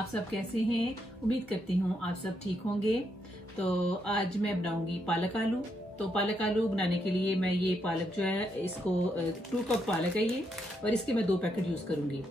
आप सब कैसे हैं? उम्मीद करती हूँ आप सब ठीक होंगे। तो आज मैं बनाऊंगी पालक आलू। तो पालक आलू बनाने के लिए मैं ये पालक जो है इसको 2 कप पालक है ये, और इसके मैं 2 पैकेट यूज़ करूंगी।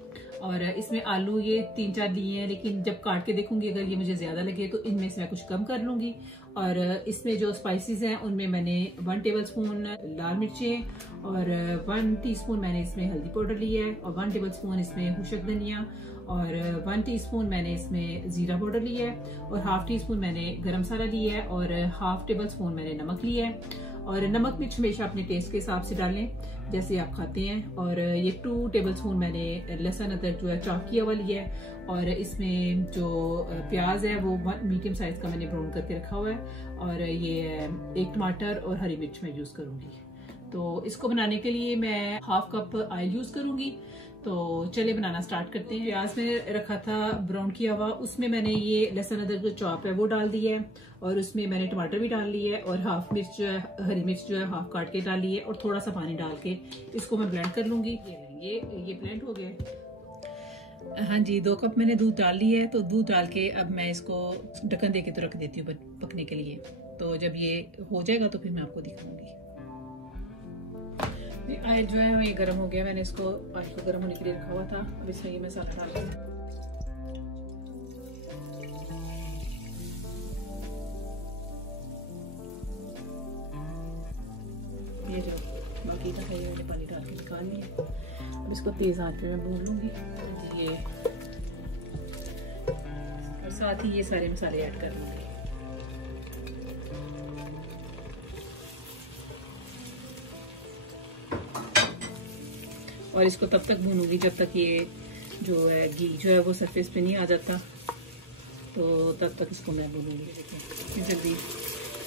और इसमें आलू ये 3-4 लिए हैं, लेकिन जब काट के देखूंगी अगर ये मुझे ज़्यादा लगे तो इनमें से मैं कुछ कम कर लूँगी। और इसमें जो स्पाइसेस हैं उनमें मैंने 1 टेबलस्पून लाल मिर्चें और 1 टीस्पून मैंने इसमें हल्दी पाउडर लिया है, और 1 टेबलस्पून इसमें खुशक धनिया, और 1 टीस्पून मैंने इसमें ज़ीरा पाउडर लिया है, और हाफ टीस्पून मैंने गरम मसाला लिया है, और हाफ टेबलस्पून मैंने नमक लिया है। और नमक मिर्च हमेशा अपने टेस्ट के हिसाब से डालें जैसे आप खाते हैं। और ये 2 टेबलस्पून मैंने लहसुन अदरक जो है चॉप किया हुआ लिया है, और इसमें जो प्याज है वो मीडियम साइज का मैंने ब्राउन करके रखा हुआ है, और ये 1 टमाटर और हरी मिर्च मैं यूज़ करूँगी। तो इसको बनाने के लिए मैं हाफ कप ऑयल यूज़ करूँगी। तो चलिए बनाना स्टार्ट करते हैं। प्याज में रखा था ब्राउन किया हुआ, उसमें मैंने ये लहसुन अदरक जो चॉप है वो डाल दिया है, और उसमें मैंने टमाटर भी डाल लिया है, और हाफ मिर्च जो है हरी मिर्च जो है हाफ काट के डाल ली है, और थोड़ा सा पानी डाल के इसको मैं ब्लेंड कर लूँगी। ये ब्लेंड हो गया। हाँ जी, 2 कप मैंने दूध डाल लिया है। तो दूध डाल के अब मैं इसको ढक्कन दे के तो रख देती हूँ पकने के लिए। तो जब ये हो जाएगा तो फिर मैं आपको दिखाऊंगी। ऑयल जो है ये गर्म हो गया, मैंने इसको ऑयल को गर्म होने के लिए रखा हुआ था। अब इसमें ये मसाला डाल दिया। ये जो बाकी का है ये पानी डाल के निकाल लिया। अब इसको तेज आंच पे मैं भून लूंगी। ये और साथ ही ये सारे मसाले ऐड कर लूंगी। और इसको तब तक भूनूंगी जब तक ये जो है घी जो है वो सरफेस पे नहीं आ जाता। तो तब तक इसको मैं भूनूंगी। देखिए जल्दी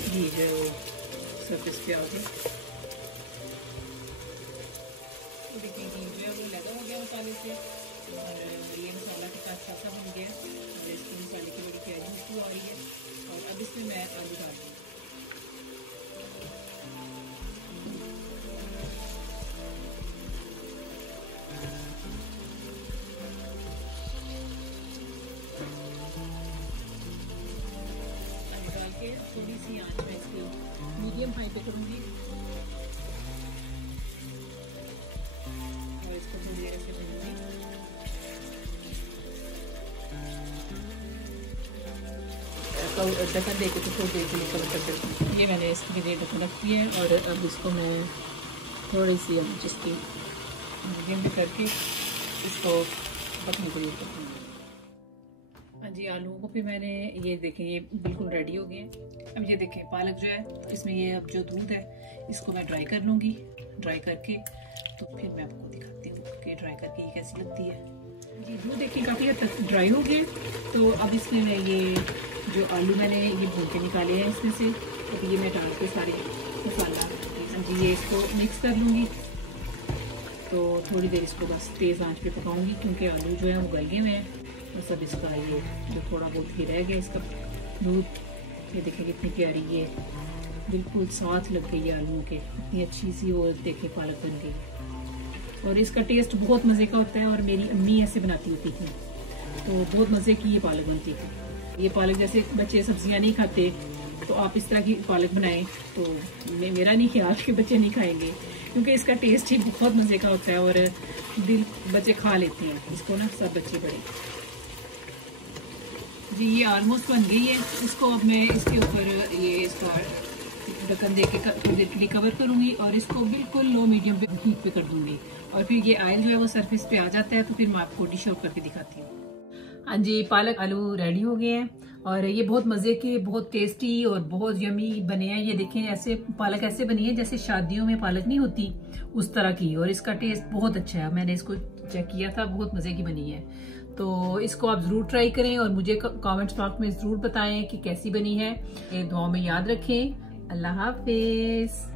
घी जो है वो सरफेस पे आ गया। तो देखिए घी जो है वो लगा हो गया मसाले से, और ये मसाला कितना अच्छा सा बन गया। और इसको मसाले की बड़ी प्यारी खुशबू आ रही है। और अब इसमें मैं आलू डाल दूँगी। थोड़ी सी आंच में इसकी मीडियम हाई पे करूंगी, और इसको थोड़ी देर से भूनूंगी। ढक्कन दे के तो थोड़ी देर के लिए कवर कर देती हूँ। ये मैंने इसके लिए ढक्कन रख दिया है, और अब इसको मैं थोड़ी सी आंच इसकी मीडियम पे करके इसको पकने के लिए रखूँगी। हाँ जी, आलूओं को फिर मैंने ये देखें ये बिल्कुल रेडी हो गए। अब ये देखें पालक जो है इसमें ये अब जो दूध है इसको मैं ड्राई कर लूँगी। ड्राई करके तो फिर मैं आपको दिखाती हूँ कि ड्राई करके ये कैसी लगती है। ये दूध देखिए काफ़ी हद तक ड्राई हो गए। तो अब इसमें मैं ये जो आलू मैंने ये भून के निकाले हैं इसमें से, तो ये मैं डाल के सारे मसाला हाँ जी ये इसको मिक्स कर लूँगी। तो थोड़ी देर इसको बस तेज़ आँच पे पकाऊँगी, क्योंकि आलू जो है वो गल गए हुए हैं। और सब इसका ये जो थोड़ा बहुत ही रह गया इसका दूध, ये देखिए कितनी प्यारी ये बिल्कुल साथ लग गई है आलू के, इतनी अच्छी सी वो देखे पालक बन गई। और इसका टेस्ट बहुत मज़े का होता है, और मेरी अम्मी ऐसे बनाती होती थी, तो बहुत मज़े की ये पालक बनती थी। ये पालक जैसे बच्चे सब्जियां नहीं खाते तो आप इस तरह की पालक बनाएं तो मेरा नहीं ख्याल कि बच्चे नहीं खाएंगे, क्योंकि इसका टेस्ट ही बहुत मज़े का होता है, और दिल बच्चे खा लेते हैं इसको ना, सब बच्चे बड़े। जी ये ऑलमोस्ट बन गई है। इसको अब मैं इसके ऊपर ये इसका ढक्कन दे के थोड़ी देर के लिए कवर करूँगी, और इसको बिल्कुल लो मीडियम पे हीट पे कर दूँगी। और फिर ये ऑयल जो है वो सरफेस पे आ जाता है, तो फिर मैं आपको डिश आउट करके दिखाती हूँ। हाँ जी, पालक आलू रेडी हो गए हैं, और ये बहुत मज़े के, बहुत टेस्टी और बहुत यमी बने हैं। ये देखें ऐसे पालक ऐसे बनी है जैसे शादियों में पालक नहीं होती उस तरह की, और इसका टेस्ट बहुत अच्छा है। मैंने इसको चेक किया था, बहुत मज़े की बनी है। तो इसको आप ज़रूर ट्राई करें, और मुझे कमेंट्स बॉक्स में ज़रूर बताएं कि कैसी बनी है। ये दुआ में याद रखें। अल्लाह हाफिज़।